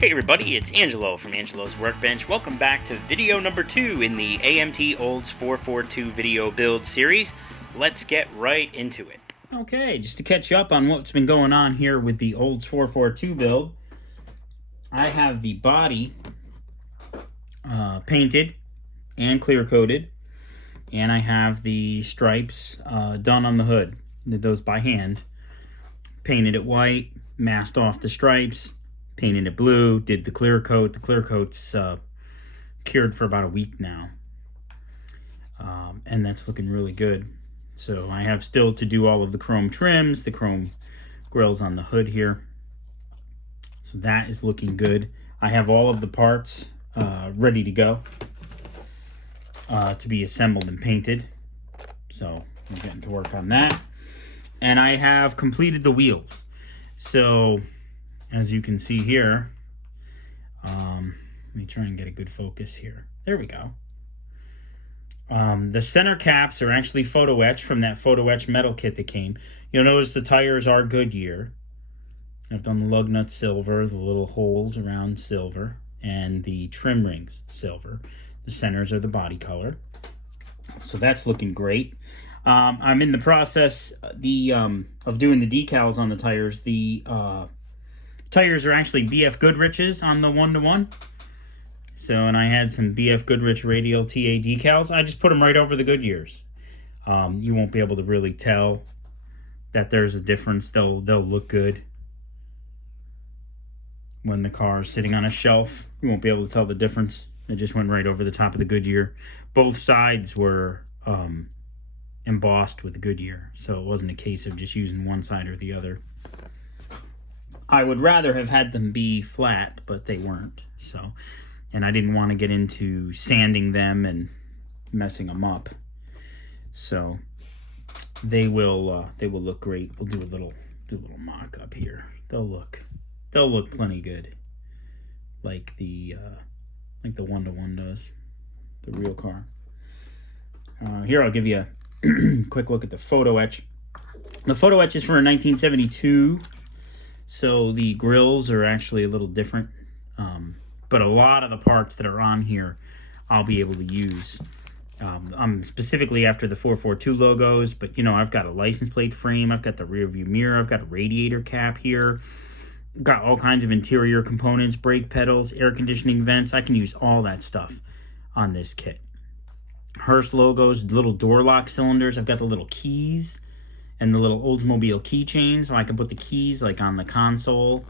Hey everybody, it's Angelo from Angelo's Workbench. Welcome back to video number 2 in the AMT Olds 442 video build series. Let's get right into it. Okay, just to catch you up on what's been going on here with the Olds 442 build, I have the body painted and clear coated, and I have the stripes done on the hood. Did those by hand. Painted it white, masked off the stripes, painted it blue, did the clear coat. The clear coat's cured for about a week now. And that's looking really good. So I have still to do all of the chrome trims, the chrome grills on the hood here. So that is looking good. I have all of the parts ready to go to be assembled and painted. So I'm getting to work on that. And I have completed the wheels. So as you can see here, let me try and get a good focus here. There we go. The center caps are actually photo etched from that photo etched metal kit that came. You'll notice the tires are Goodyear. I've done the lug nut silver, the little holes around silver, and the trim rings silver. The centers are the body color. So that's looking great. I'm in the process of doing the decals on the tires. The tires are actually BF Goodrich's on the 1-to-1. So, and I had some BF Goodrich radial TA decals. I just put them right over the Goodyears. You won't be able to really tell that there's a difference. They'll look good when the car is sitting on a shelf. You won't be able to tell the difference. It just went right over the top of the Goodyear. Both sides were embossed with Goodyear, so it wasn't a case of just using one side or the other. I would rather have had them be flat, but they weren't. So, and I didn't want to get into sanding them and messing them up. So they will look great. We'll do a little mock up here. They'll look plenty good, like the 1-to-1 does, the real car. Here I'll give you a quick look at the photo etch. The photo etch is for a 1972. So the grills are actually a little different, but a lot of the parts that are on here I'll be able to use. I'm specifically after the 442 logos, but you know, I've got a license plate frame, I've got the rear view mirror, I've got a radiator cap here, got all kinds of interior components, brake pedals, air conditioning vents. I can use all that stuff on this kit. Hearst logos, little door lock cylinders. I've got the little keys and the little Oldsmobile keychain, so I can put the keys like on the console.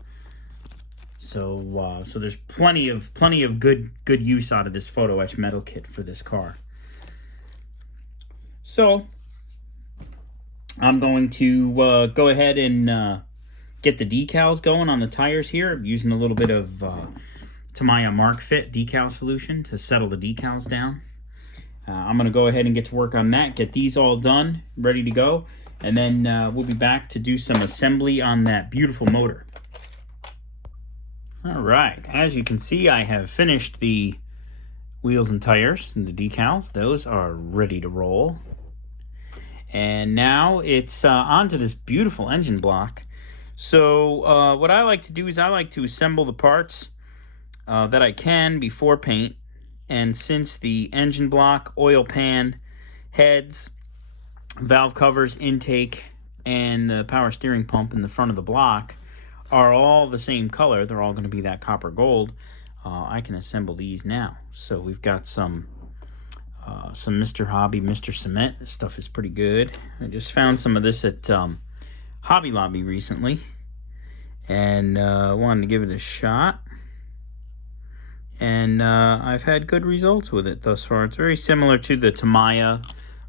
So there's plenty of good use out of this photo etch metal kit for this car. So I'm going to go ahead and get the decals going on the tires here. I'm using a little bit of Tamiya Mark Fit decal solution to settle the decals down. I'm going to go ahead and get to work on that, get these all done, ready to go. And then we'll be back to do some assembly on that beautiful motor. All right, as you can see, I have finished the wheels and tires and the decals. Those are ready to roll. And now it's onto this beautiful engine block. So what I like to do is I like to assemble the parts that I can before paint. And since the engine block, oil pan, heads, valve covers, intake, and the power steering pump in the front of the block are all the same color, they're all going to be that copper gold, I can assemble these now. So we've got some Mr. Hobby, Mr. Cement. This stuff is pretty good. I just found some of this at Hobby Lobby recently, and wanted to give it a shot. And I've had good results with it thus far. It's very similar to the Tamiya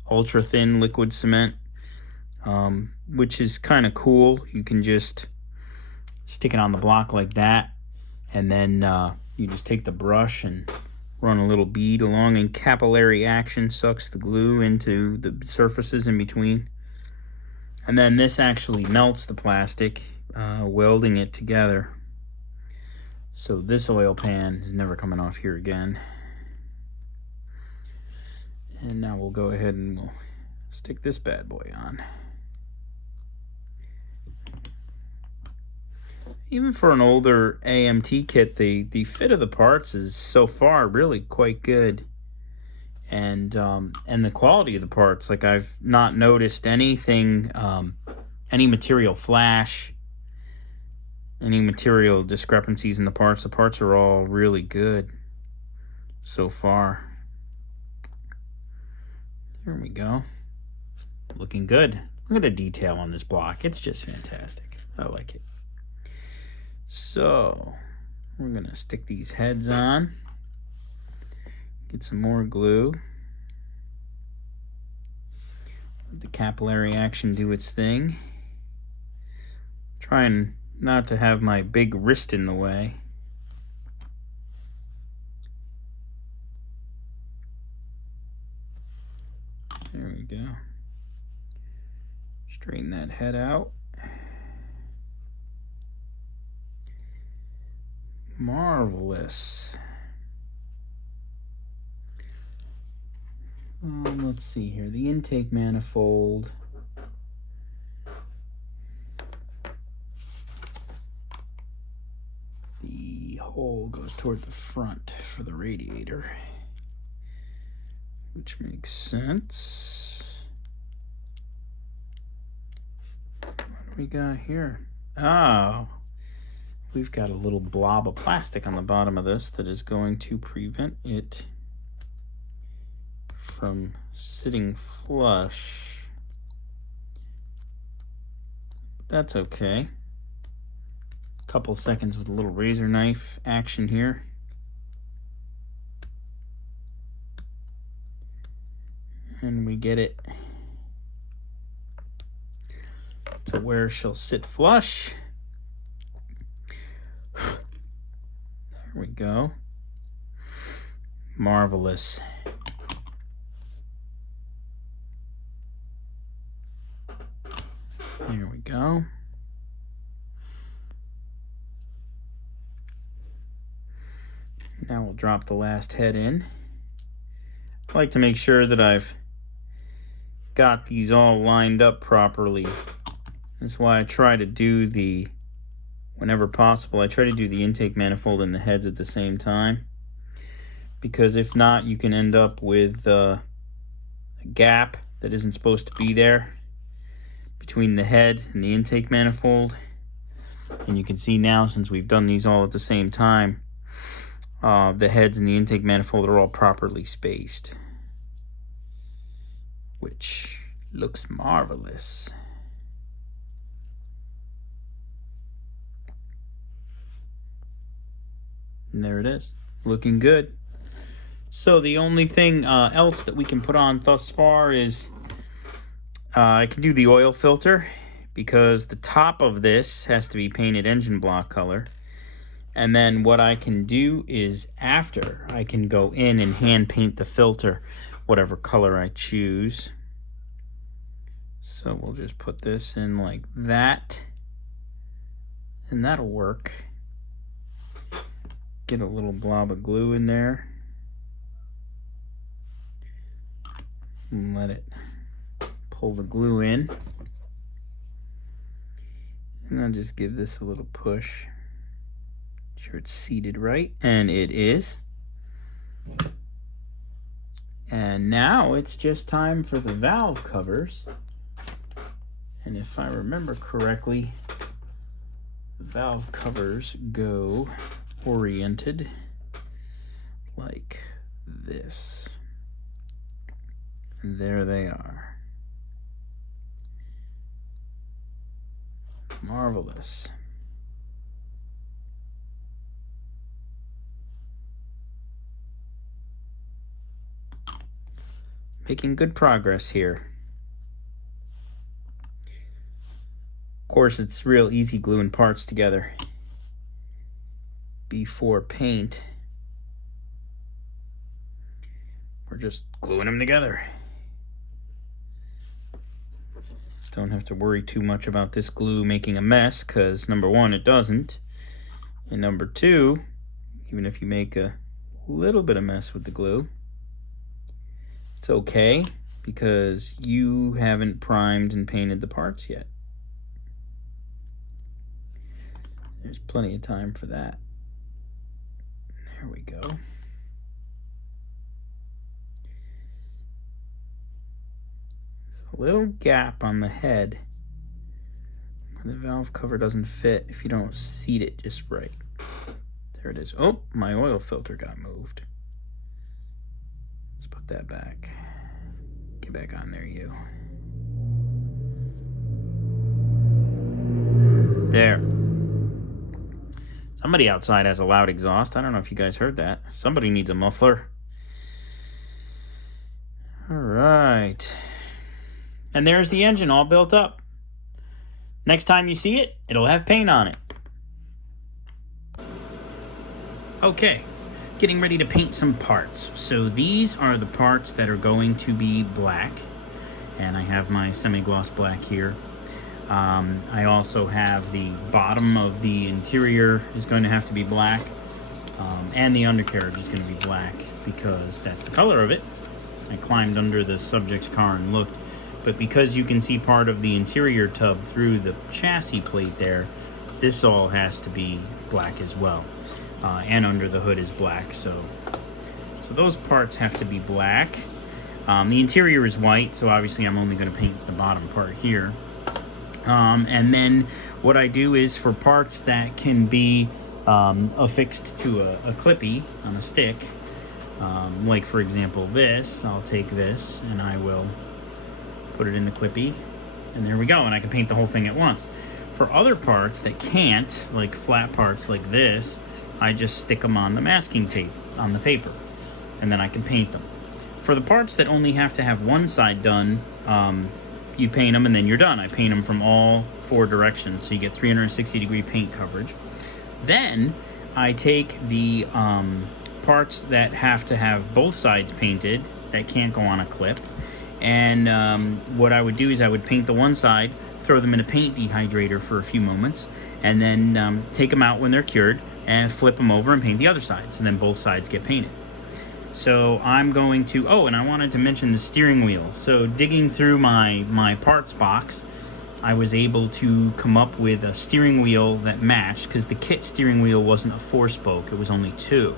ultra thin liquid cement, which is kind of cool. You can just stick it on the block like that, and then you just take the brush and run a little bead along, and capillary action sucks the glue into the surfaces in between. And then this actually melts the plastic, welding it together. So this oil pan is never coming off here again. And now we'll go ahead and we'll stick this bad boy on. even for an older AMT kit, the fit of the parts is so far really quite good. And the quality of the parts, like I've not noticed anything, any material flash, any material discrepancies in the parts. The parts are all really good so far. Here we go. Looking good. Look at the detail on this block. It's just fantastic. I like it. So we're gonna stick these heads on. Get some more glue. Let the capillary action do its thing. Trying not to have my big wrist in the way. There we go. Straighten that head out. Marvelous. Let's see here. The intake manifold. The hole goes toward the front for the radiator, which makes sense. What do we got here? Oh, we've got a little blob of plastic on the bottom of this that is going to prevent it from sitting flush. That's okay. Couple seconds with a little razor knife action here. And we get it to where she'll sit flush. There we go. Marvelous. There we go. Now we'll drop the last head in. I like to make sure that I've got these all lined up properly. That's why I try to do whenever possible, I try to do the intake manifold and the heads at the same time. Because if not, you can end up with a gap that isn't supposed to be there between the head and the intake manifold. And you can see now, since we've done these all at the same time, the heads and the intake manifold are all properly spaced, which looks marvelous. And there it is, looking good. So the only thing else that we can put on thus far is I can do the oil filter, because the top of this has to be painted engine block color. And then what I can do is, after, I can go in and hand paint the filter whatever color I choose. So we'll just put this in like that, and that'll work. Get a little blob of glue in there and let it pull the glue in. And I'll just give this a little push. Sure it's seated right, and it is. And now it's just time for the valve covers. And if I remember correctly, the valve covers go oriented like this. And there they are. Marvelous. Making good progress here. Of course, it's real easy gluing parts together before paint. We're just gluing them together. Don't have to worry too much about this glue making a mess, because number one, it doesn't. And number two, even if you make a little bit of mess with the glue, it's okay, because you haven't primed and painted the parts yet. There's plenty of time for that. There we go. There's a little gap on the head. The valve cover doesn't fit if you don't seat it just right. There it is. Oh, my oil filter got moved. Let's put that back. Get back on there, you. There. Somebody outside has a loud exhaust. I don't know if you guys heard that. Somebody needs a muffler. All right. And there's the engine all built up. Next time you see it, it'll have paint on it. Okay, getting ready to paint some parts. So these are the parts that are going to be black. And I have my semi-gloss black here. I also have the bottom of the interior is going to have to be black. And the undercarriage is going to be black because that's the color of it. I climbed under the subject's car and looked. But because you can see part of the interior tub through the chassis plate there, this all has to be black as well. And under the hood is black, so those parts have to be black. The interior is white, so obviously I'm only going to paint the bottom part here. And then what I do is for parts that can be affixed to a clippy on a stick, like for example this, I'll take this and I will put it in the clippy, and there we go, and I can paint the whole thing at once. For other parts that can't, like flat parts like this, I just stick them on the masking tape on the paper, and then I can paint them. For the parts that only have to have one side done, you paint them and then you're done. I paint them from all four directions, so you get 360-degree paint coverage. Then I take the parts that have to have both sides painted, that can't go on a clip, and what I would do is I would paint the one side, throw them in a paint dehydrator for a few moments, and then take them out when they're cured and flip them over and paint the other sides, and then both sides get painted. So I'm going to, oh, and I wanted to mention the steering wheel. So digging through my parts box, I was able to come up with a steering wheel that matched, because the kit steering wheel wasn't a 4-spoke, it was only 2.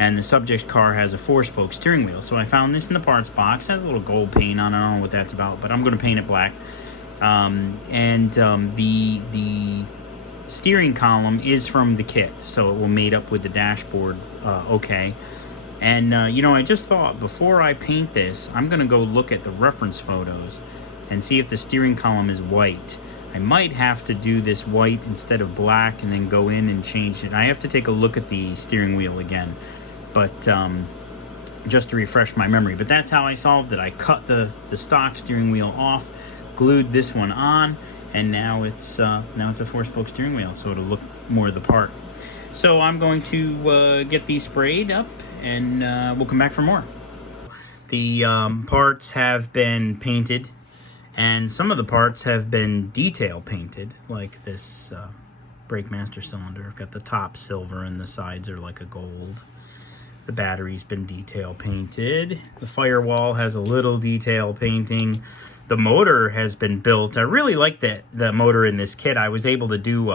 And the subject's car has a 4-spoke steering wheel. So I found this in the parts box. It has a little gold paint on it. I don't know what that's about, but I'm going to paint it black. The steering column is from the kit, so it will mate up with the dashboard okay. And, you know, I just thought, before I paint this, I'm going to go look at the reference photos and see if the steering column is white. I might have to do this white instead of black and then go in and change it. I have to take a look at the steering wheel again, but just to refresh my memory. But that's how I solved it. I cut the stock steering wheel off, glued this one on, and now it's a 4-spoke steering wheel, so it'll look more the part. So I'm going to get these sprayed up, and we'll come back for more. The parts have been painted, and some of the parts have been detail painted, like this brake master cylinder. I've got the top silver and the sides are like a gold. The battery's been detail painted. The firewall has a little detail painting. The motor has been built. I really like the motor in this kit. I was able to do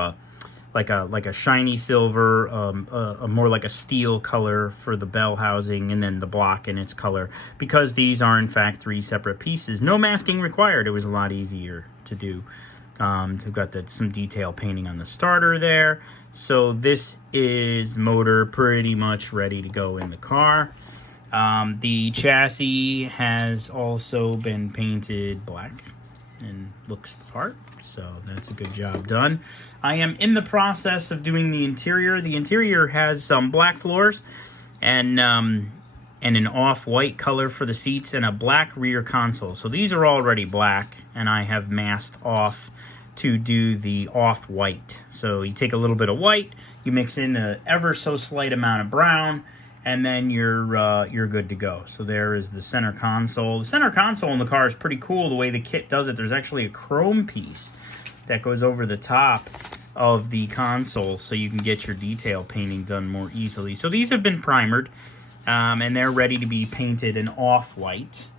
like a shiny silver, a more like a steel color for the bell housing, and then the block in its color, because these are in fact 3 separate pieces. No masking required. It was a lot easier to do. So we've got some detail painting on the starter there. So this is motor pretty much ready to go in the car. The chassis has also been painted black and looks the part, so that's a good job done. I am in the process of doing the interior. The interior has some black floors and an off-white color for the seats and a black rear console. So these are already black, and I have masked off to do the off-white. So you take a little bit of white, you mix in an ever so slight amount of brown, and then you're good to go. So there is the center console. The center console in the car is pretty cool the way the kit does it. There's actually a chrome piece that goes over the top of the console, so you can get your detail painting done more easily. So these have been primered, and they're ready to be painted in off-white,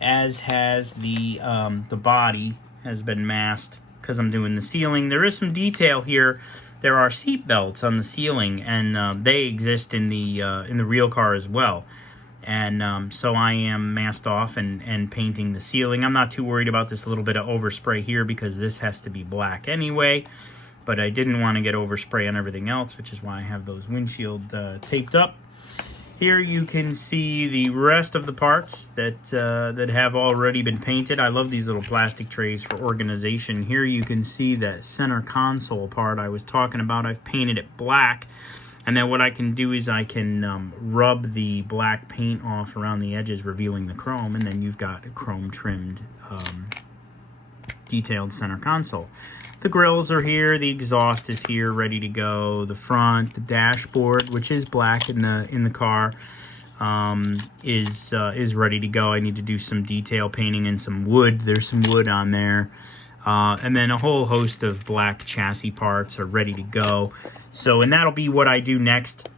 as has the body has been masked because I'm doing the ceiling. There is some detail here there are seat belts on the ceiling, and they exist in the real car as well. And so I am masked off and painting the ceiling. I'm not too worried about this little bit of overspray here because this has to be black anyway. But I didn't want to get overspray on everything else, which is why I have those windshield taped up. Here you can see the rest of the parts that have already been painted. I love these little plastic trays for organization. Here you can see that center console part I was talking about. I've painted it black. And then what I can do is I can rub the black paint off around the edges, revealing the chrome, and then you've got a chrome-trimmed, detailed center console. The grills are here, the exhaust is here, ready to go. The front, the dashboard, which is black in the car, is ready to go. I need to do some detail painting and some wood. There's some wood on there. And then a whole host of black chassis parts are ready to go. So, and that'll be what I do next.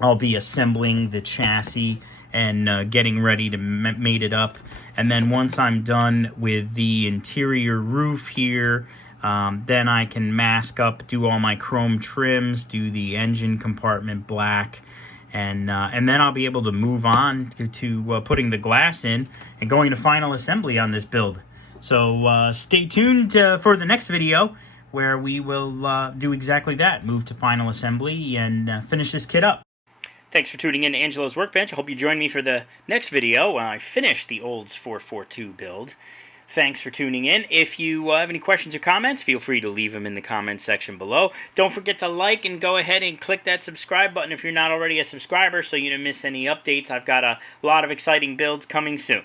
I'll be assembling the chassis and getting ready to mate it up. And then once I'm done with the interior roof here, then I can mask up, do all my chrome trims, do the engine compartment black, and then I'll be able to move on to putting the glass in and going to final assembly on this build. So stay tuned for the next video where we will do exactly that, move to final assembly and finish this kit up. Thanks for tuning in to Angelo's Workbench. I hope you join me for the next video when I finish the Olds 442 build. Thanks for tuning in. If you have any questions or comments, feel free to leave them in the comments section below. Don't forget to like and go ahead and click that subscribe button if you're not already a subscriber so you don't miss any updates. I've got a lot of exciting builds coming soon.